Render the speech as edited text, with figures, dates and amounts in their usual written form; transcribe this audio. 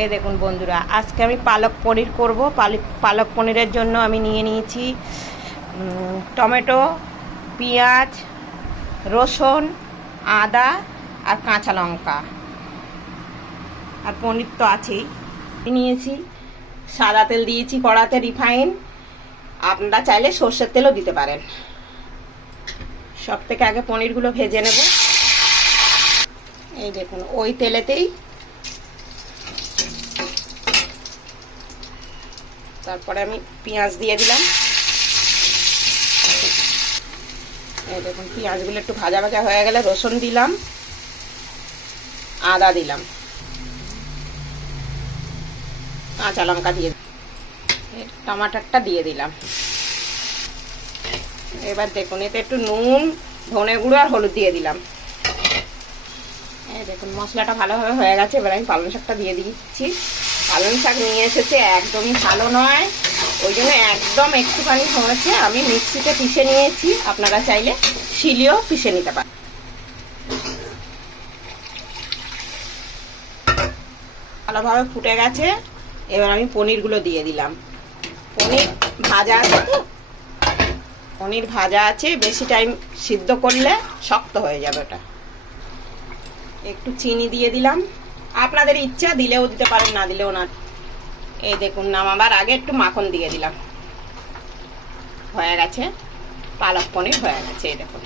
এই দেখুন বন্ধুরা, আজকে আমি পালক পনির করব। পালক পনিরের জন্য আমি নিয়ে নিয়েছি টমেটো, পেঁয়াজ, রসুন, আদা আর কাঁচা লঙ্কা, আর পনির তো আছেই। নিয়েছি সাদা তেল, দিয়েছি কড়াতে রিফাইন, আপনারা চাইলে সর্ষের তেলও দিতে পারেন। সব থেকে আগে পনিরগুলো ভেজে নেব। এই দেখুন, ওই তেলেতেই তারপরে আমি পেঁয়াজ দিয়ে দিলাম। এই দেখুন, পেঁয়াজগুলো একটু ভাজা ভাজা হয়ে গেলে রসুন দিলাম, আদা দিলাম, কাঁচা লঙ্কা দিয়ে টমাটারটা দিয়ে দিলাম। এবার দেখুন, এতে একটু নুন, ধনে গুঁড়ো আর হলুদ দিয়ে দিলাম। এই দেখুন, মশলাটা ভালোভাবে হয়ে গেছে। এবার আমি পালং শাকটা দিয়ে দিচ্ছি। পালং শাক নিয়ে এসেছে, একদমই ভালো নয়, ওই জন্য একদম একটুখানি হয়েছে। আমি মিক্সিতে পিষে নিয়েছি, আপনারা চাইলে শিলেও পিষে নিতে পারেন। ভালোভাবে ফুটে গেছে। এবার আমি পনিরগুলো দিয়ে দিলাম। পনির ভাজা আছে তো, পনির ভাজা আছে, বেশি টাইম সিদ্ধ করলে শক্ত হয়ে যাবে ওটা। একটু চিনি দিয়ে দিলাম, আপনাদের ইচ্ছা, দিলেও দিতে পারেন, না দিলেও না। এই দেখুন, নামাবার আগে একটু মাখন দিয়ে দিলাম। হয়ে গেছে, পালক পনির হয়ে গেছে। এই দেখুন,